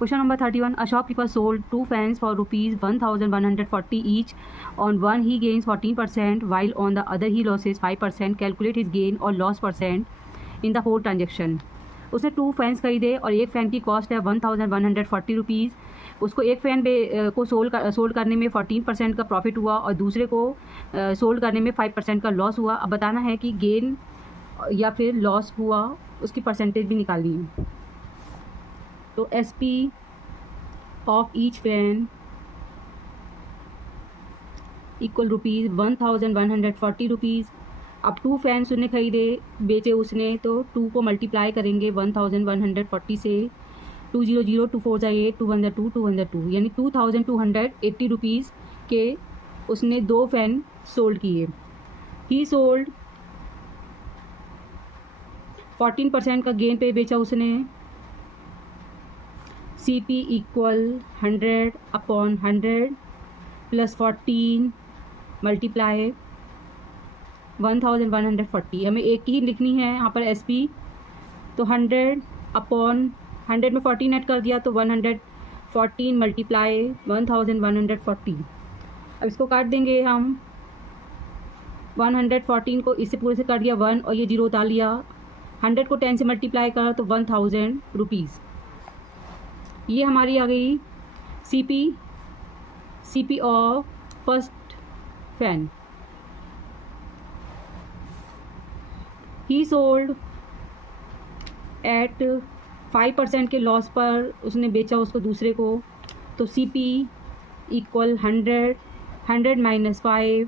Question number 31. A shopkeeper sold 2 fans for rupees 1140 each. On one he gains 14%, while on the other he loses 5%. Calculate his gain or loss percent in the whole transaction. उसने 2 fans खरीदे और एक fan की cost है 1140 rupees. उसको एक fan को sold करने में 14% का प्रॉफिट हुआ और दूसरे को सोल्ड करने में 5% का लॉस हुआ। अब बताना है कि गेन या फिर लॉस हुआ, उसकी परसेंटेज भी निकालनी है। तो SP of each fan equal rupees 1140 rupees. अब 2 फैंस उसने खरीदे, बेचे उसने, तो 2 को मल्टीप्लाई करेंगे 1140 से। 2 0 0 2 4 8 2 1 2 2 1 2 यानी 2280 रुपीज़ के उसने 2 फैन सोल्ड किए। ही सोल्ड 14% का गेन पे बेचा उसने। CP equal 100 upon 100 plus 14 multiply 1140। हमें एक ही लिखनी है यहाँ पर SP, तो 100 अपॉन 100 में 14 ऐड कर दिया तो 114 मल्टीप्लाई 1140। अब इसको काट देंगे हम। 114 को इससे पूरे से काट दिया 1 और ये 0 उतार लिया। 100 को 10 से मल्टीप्लाई करा तो 1000 रुपीज़। ये हमारी आ गई CP of first fan. He sold at 5% के लॉस पर उसने बेचा उसको दूसरे को, तो CP इक्वल 100 माइनस 5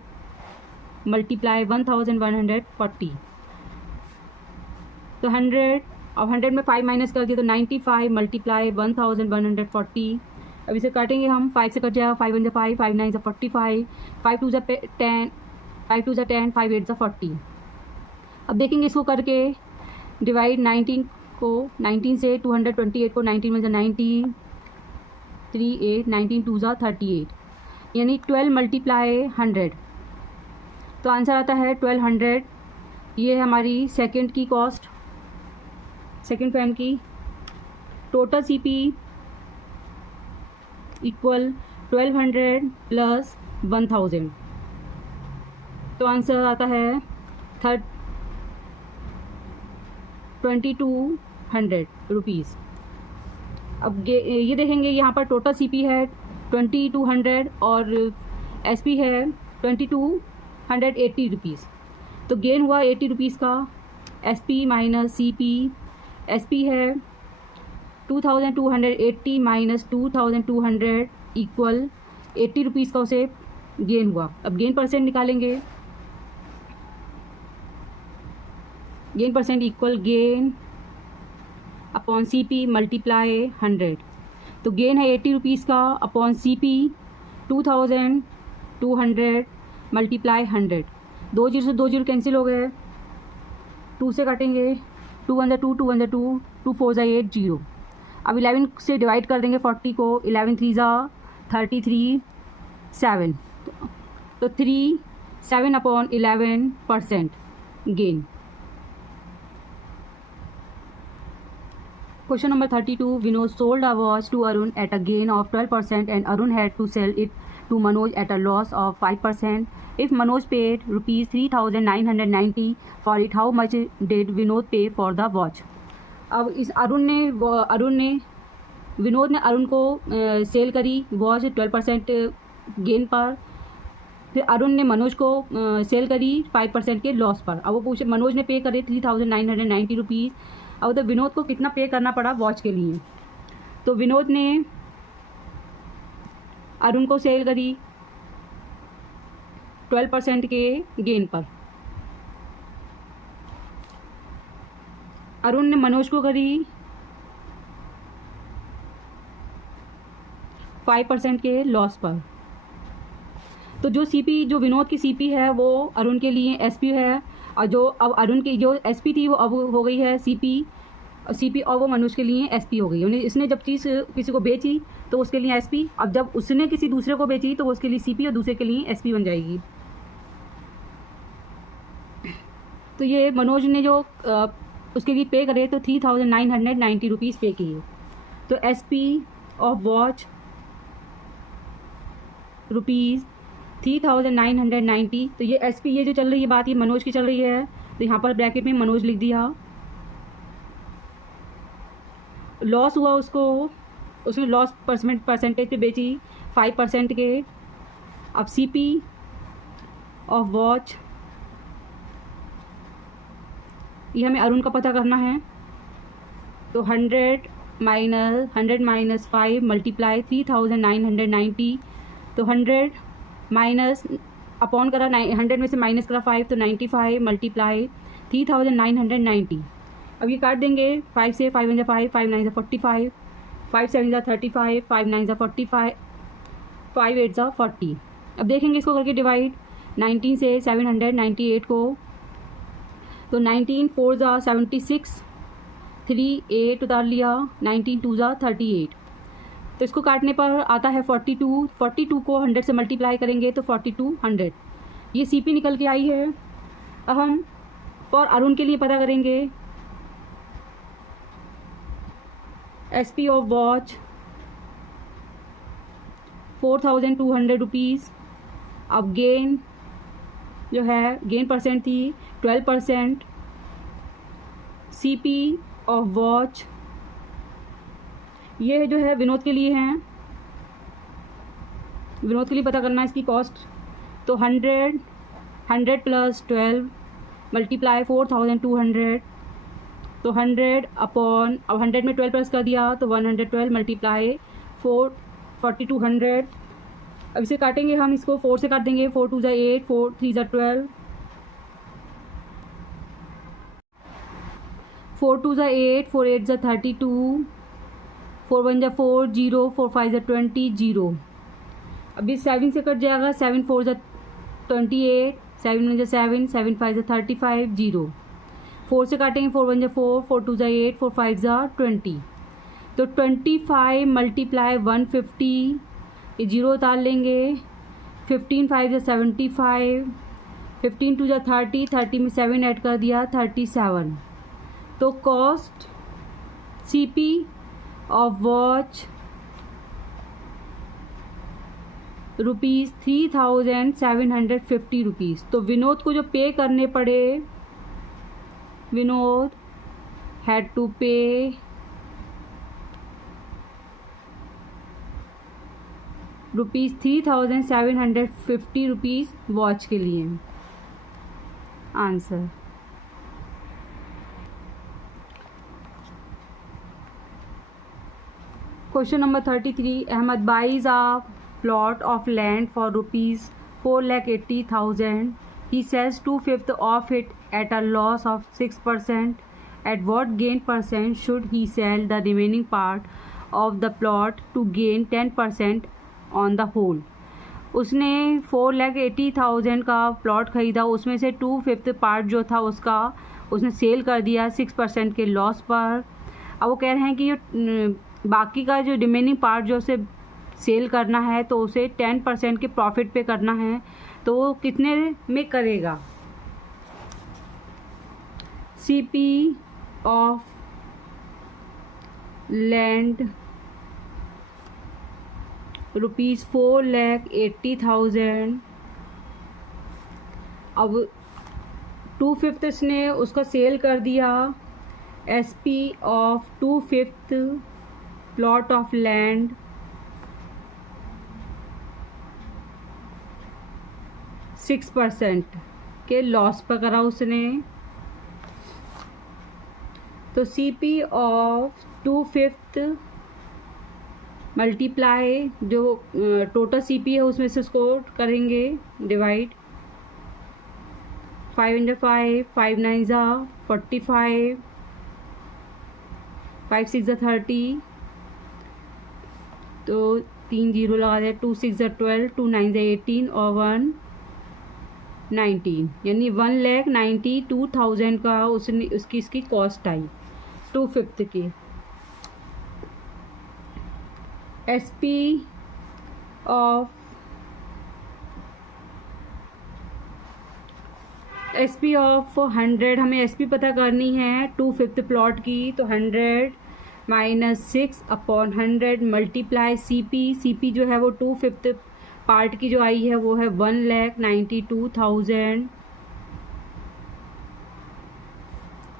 मल्टीप्लाई 1140। तो 100, अब 100 में 5 माइनस कर दिया तो 95 मल्टीप्लाई 1140। अब इसे काटेंगे हम, 5 से कट जाएगा, 5 1 5, 5 9 45, 5 2 10, 5 2 10, 5 8 40। अब देखेंगे इसको करके, डिवाइड 19 को 19 से 228 को 19 में 19 3 8 19 2 38 यानी 12 मल्टीप्लाई 100। तो आंसर आता है 1200। ये है हमारी सेकंड की कॉस्ट, सेकंड फैन की। टोटल CP इक्वल 1200 प्लस 1000, तो आंसर आता है 2200 रुपीज़। अब ये देखेंगे यहाँ पर टोटल CP है 2200 और SP है 2280 रुपीज़, तो गेन हुआ 80 रुपीज़ का। SP माइनस CP, SP है 2280 माइनस 2200 इक्वल 80 रुपीज़ का उसे गेन हुआ। अब गेन परसेंट निकालेंगे। Gain percent equal gain upon CP multiply 100। तो गेन है 80 रुपीज़ का अपॉन CP 2200 मल्टीप्लाई 100। 2 0 से 2 0 कैंसिल हो गए, 2 से काटेंगे, 2 1 2 2 1 2 2 4 8 0। अब 11 से डिवाइड कर देंगे 40 को, 11 3 33 7, तो 7 upon 11% gain. Question number 32. Vinod sold a watch to Arun at a gain of 12% and Arun had to sell it to Manoj at a loss of 5%. If Manoj paid rupees 3990 for it, how much did Vinod pay for the watch? अब इस विनोद ने अरुण को cell करी watch 12% gain पर। फिर अरुण ने मनोज को cell करी 5% के लॉस पर। अब वो पूछे, मनोज ने पे करे 3990 रुपीज़। अब तो विनोद को कितना पे करना पड़ा वॉच के लिए, तो विनोद ने अरुण को सेल करी 12% के गेन पर। अरुण ने मनोज को करी 5% के लॉस पर। तो जो विनोद की CP है वो अरुण के लिए SP है, और जो अब अरुण की जो SP थी वो अब हो गई है CP और वो मनोज के लिए SP हो गई। यानी इसने जब चीज़ किसी को बेची तो उसके लिए SP, अब जब उसने किसी दूसरे को बेची तो उसके लिए CP और दूसरे के लिए SP बन जाएगी। तो ये मनोज ने जो उसके लिए पे करे तो 3990 रुपीज़ पे किए। तो SP ऑफ वॉच ₹3,990। तो ये SP ये जो चल रही है बात, ये मनोज की चल रही है, तो यहाँ पर ब्रैकेट में मनोज लिख दिया। लॉस हुआ उसको, उसने लॉस परसेंटेज पे बेची 5% के। अब CP ऑफ वॉच, ये हमें अरुण का पता करना है, तो 100 माइनस 5 मल्टीप्लाई 3,990, तो 100 माइनस अपॉन करा 100 में से माइनस करा 5, तो 95 मल्टीप्लाई 3,990। अब ये काट देंगे 5 से, 5 1 जा 5, 5 9 जा 45, 5 7 जा 35, 5 9 जा 45, 5 8 जा 40। अब देखेंगे इसको करके डिवाइड 19 से 798 को, तो 19 4 जा 76, 3 8 उतार लिया, 19 2 जा 38। तो इसको काटने पर आता है 42, 42 को 100 से मल्टीप्लाई करेंगे तो 4200। ये CP निकल के आई है। अब हम फॉर अरुण के लिए पता करेंगे SP ऑफ वॉच 4,200 रुपीज़। अब गेन जो है, गेन परसेंट थी 12%। CP ऑफ वॉच ये जो है विनोद के लिए हैं, विनोद के लिए पता करना है इसकी कॉस्ट, तो 100 प्लस 12 मल्टीप्लाई 4,200, तो 100 अपॉन, अब 100 में 12 प्लस कर दिया तो 112 मल्टीप्लाई 4200। अब इसे काटेंगे हम, इसको 4 से काट देंगे, 4 2 जा 8, 4 3 जा 12, 4 2 जा 8, 4 8 जा 32, 4 1 जा 4 0, 4 5 जा 20 0। अब ये 7 से कट जाएगा, 7 4 जा 28, 7 1 जा 7, 7 5 जा 35 0। 4 से काटेंगे, 4 1 जा 4, 4 2 जा 8, 4 5 जा 20, तो 25 मल्टीप्लाई 150, ये 0 उतार लेंगे, 15 5 जा 75, 15 2 जा 30, 30 में 7 ऐड कर दिया 37। तो कॉस्ट CP ऑफ वॉच ₹3,750। तो विनोद को जो पे करने पड़े, विनोद हैड टू पे ₹3,750 वॉच के लिए। Answer question number 33। Ahmed buys a plot of land for ₹4,80,000. He sells 2/5 of it at a loss of 6%. At what gain percent should he sell the remaining part of the plot to gain 10% on the whole? उसने 4,80,000 का plot ख़रीदा, उसमें से 2/5 part जो था उसका उसने cell कर दिया 6% के लॉस पर। अब वो कह रहे हैं कि ये बाकी का जो रिमेनिंग पार्ट जो उसे सेल करना है तो उसे 10% के प्रॉफिट पे करना है, तो वो कितने में करेगा? CP of land ₹4,80,000। अब 2/5 इसने उसका सेल कर दिया। SP of 2/5 plot of land %6 के लॉस पर करा उसने। तो CP ऑफ 2/5 मल्टीप्लाई जो टोटल CP है उसमें से उसको करेंगे डिवाइड, 5 × 5, 5 9 जा 45, 5 6 जा 30, तो 3 0 लगा दिया, 2 6 जा 12, 2 9 जा 18 और 1 19, यानी 1,92,000 का उसने उसकी इसकी कॉस्ट आई 2/5 की। SP ऑफ 100, हमें SP पता करनी है 2/5 प्लॉट की, तो 100 -6/100 मल्टीप्लाई CP जो है वो 2/5 पार्ट की जो आई है वो है 1,92,000।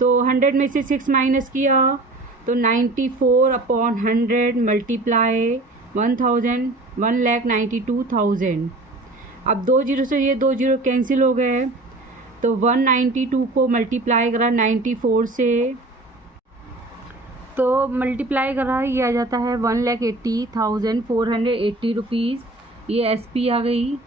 तो 100 में से 6 माइनस किया तो 94/100 मल्टीप्लाई 1,000 1,92,000। अब 2 जीरो से ये 2 जीरो कैंसिल हो गए, तो 192 को मल्टीप्लाई करा 94 से, तो मल्टीप्लाई करा ये आ जाता है 1,80,480 रुपीज़। ये SP आ गई।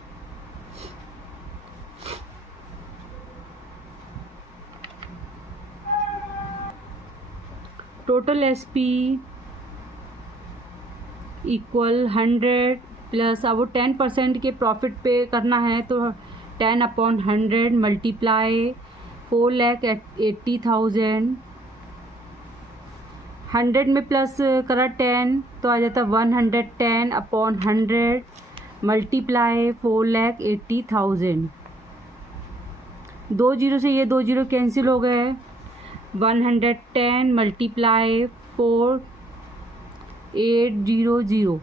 टोटल SP इक्वल 100 प्लस, अब वो 10% के प्रॉफिट पे करना है तो 10/100 मल्टीप्लाई 4,80,000। 100 में प्लस करा 10 तो आ जाता 110/100 मल्टीप्लाई 4,80,000। 2 जीरो से ये 2 जीरो कैंसिल हो गए, 110 मल्टीप्लाई 4,800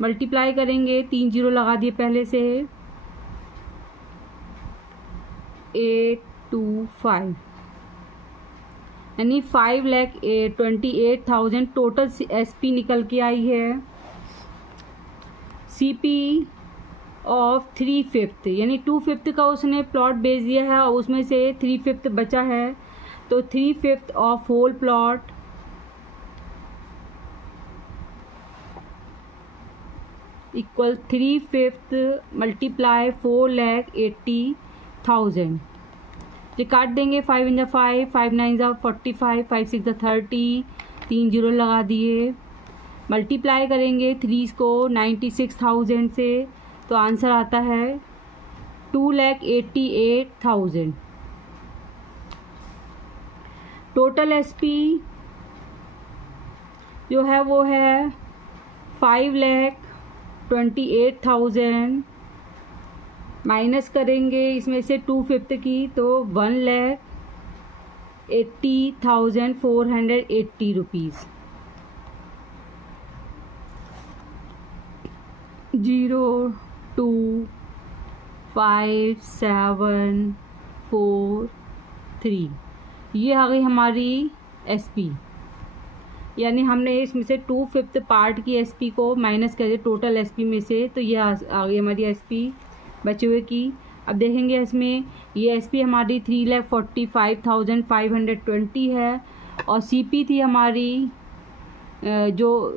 मल्टीप्लाई करेंगे, 3 जीरो लगा दिए पहले से, 825 यानी 5,28,000 टोटल SP निकल के आई है। CP ऑफ 3/5 यानी 2/5 का उसने प्लॉट बेच दिया है और उसमें से 3/5 बचा है, तो 3/5 of whole plot equal 3/5 multiply 4,80,000। ये काट देंगे, 5 × 5, 5 × 9 = 45, 5 × 6 = 30, 3 जीरो लगा दिए। मल्टीप्लाई करेंगे 3 को 96,000 से, तो आंसर आता है 2,88,000। टोटल SP जो है वो है 5,28,000 माइनस करेंगे इसमें से 2/5 की, तो 1,80,480 रुपीज़। 0 2 5 7 4 3 ये आ गई हमारी SP। यानी हमने इसमें से 2/5 पार्ट की SP को माइनस कर दिया टोटल SP में से, तो ये आ गई हमारी SP बचे हुए की। अब देखेंगे इसमें ये SP हमारी 3,45,520 है और CP थी हमारी जो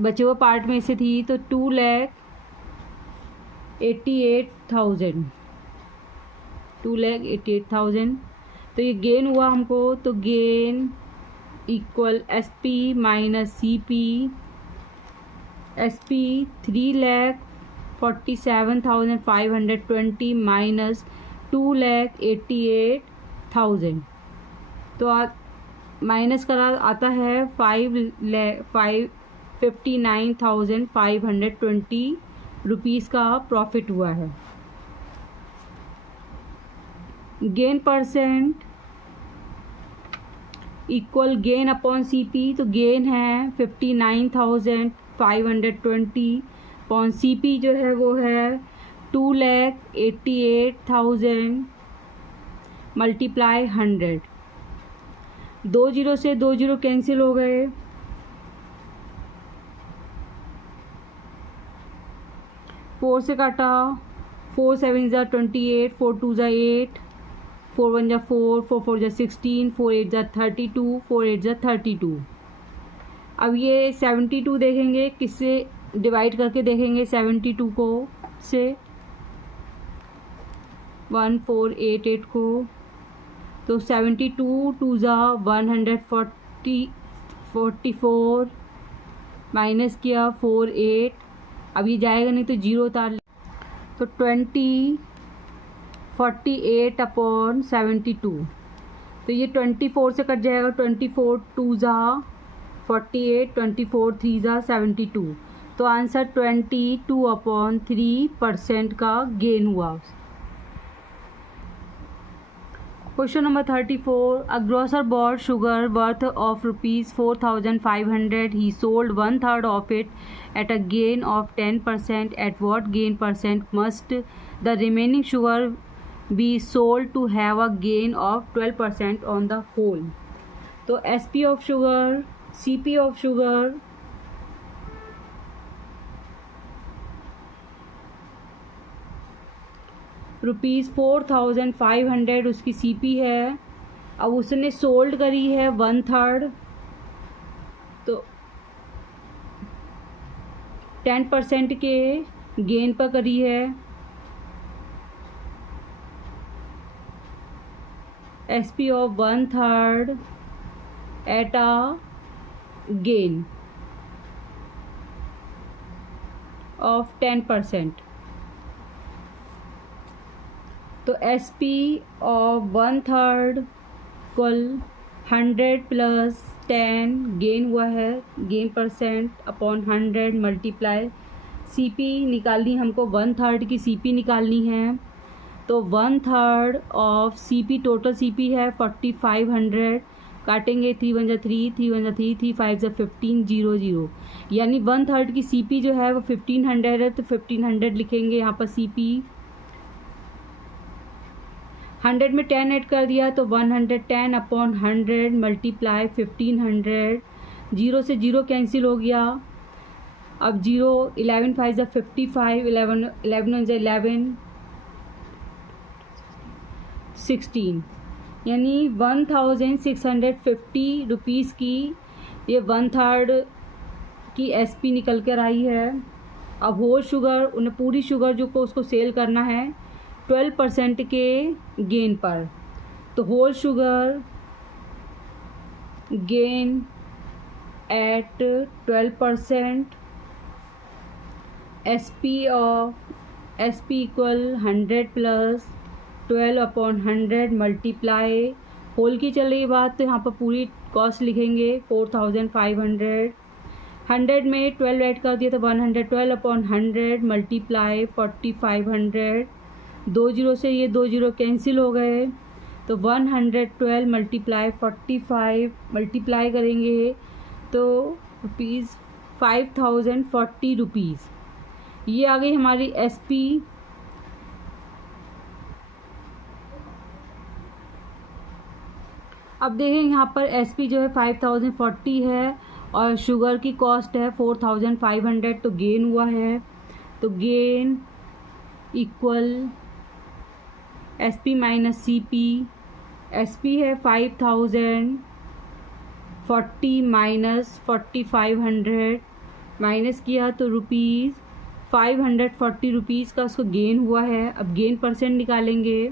बचे हुए पार्ट में से थी, तो 2,88,000। तो ये गेन हुआ हमको, तो gain equal SP minus CP। SP 3,47,520 minus 2,88,000, तो माइनस करा आता है 5,59,520 रुपीज़ का प्रॉफिट हुआ है। Gain percent equal gain upon CP, तो गेन है 59,520 अपॉन CP जो है वो है 2,88,000 मल्टीप्लाई 100। 2 जीरो से 2 जीरो कैंसिल हो गए, 4 से काटा, 4 7 = 28, 4 2 = 8, 4 1 = 4, 4 4 = 16, 4 8 = 32, 4 8 = 32। अब ये 72 देखेंगे, किससे डिवाइड करके देखेंगे 72 को से 1488 को, तो 72 2 = 144 माइनस किया 48। अब ये जाएगा नहीं तो जीरो उतार, तो 48/72, तो ये 24 से कट जाएगा, 24 2 = 48, 24 3 = 72, तो आंसर 22/3% का गेन हुआ। Question number 34. A grocer bought sugar worth of rupees 4,500. He sold 1/3 of it at a gain of 10%. At what gain percent must the remaining sugar be sold to have a gain of 12% on the whole? तो SP of sugar, CP of sugar, ₹4,500 उसकी CP है। अब उसने sold करी है 1/3, तो 10% के gain पर करी है। SP of 1/3 at a gain of 10%। तो SP of 1/3 कुल 100 प्लस 10 गेन हुआ है, gain percent upon 100 multiply CP निकालनी, हमको 1/3 की CP निकालनी है। तो 1/3 ऑफ CP, टोटल CP है 4500, काटेंगे 3 1 3, 3 1 3, 3 5 15, 0 0, यानी 1/3 की CP जो है वो 1500 है। तो 1500 लिखेंगे यहाँ पर CP। 100 में 10 ऐड कर दिया तो 110 अपॉन 100 मल्टीप्लाई 1500, 0 से 0 कैंसिल हो गया। अब 0, 11 5 55, 11 11 11, 16, यानी 1650 रुपीज़ की ये 1/3 की SP निकल कर आई है। अब होल शुगर, उन्हें पूरी शुगर जो को उसको सेल करना है 12% के गेन पर। तो whole sugar gain at 12%, SP equal 100 plus 12 upon 100 multiply, whole की चल रही बात तो यहाँ पर पूरी कॉस्ट लिखेंगे 4500। 100 में 12 ऐड कर दिया तो 112 अपॉन 100 मल्टीप्लाई 4500, 2 0 से ये 2 0 कैंसिल हो गए। तो 112 मल्टीप्लाई 45 मल्टीप्लाई करेंगे तो ₹5040 ये आ गई हमारी SP। अब देखें यहाँ पर SP जो है 5040 है और शुगर की कॉस्ट है 4500, तो गेन हुआ है। तो gain equal SP minus CP। SP है 5040 माइनस 4500, माइनस किया तो ₹540 का उसको गेन हुआ है। अब गेन परसेंट निकालेंगे,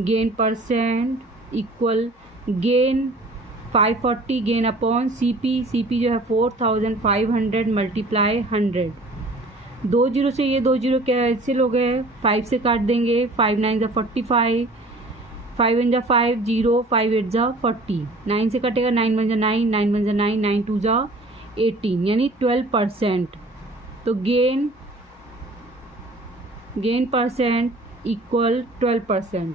gain percent equal gain 540 gain upon CP जो है 4500 मल्टीप्लाई 100, 2 0 से ये 2 0 कैंसिल हो गए, 5 से काट देंगे, 5 9 45, 5 1 5 0, 5 8 40, 9 से कटेगा, 9 1 9, 9 1 9, 9 2 18, यानी 12%। तो गेन परसेंट इक्वल 12%।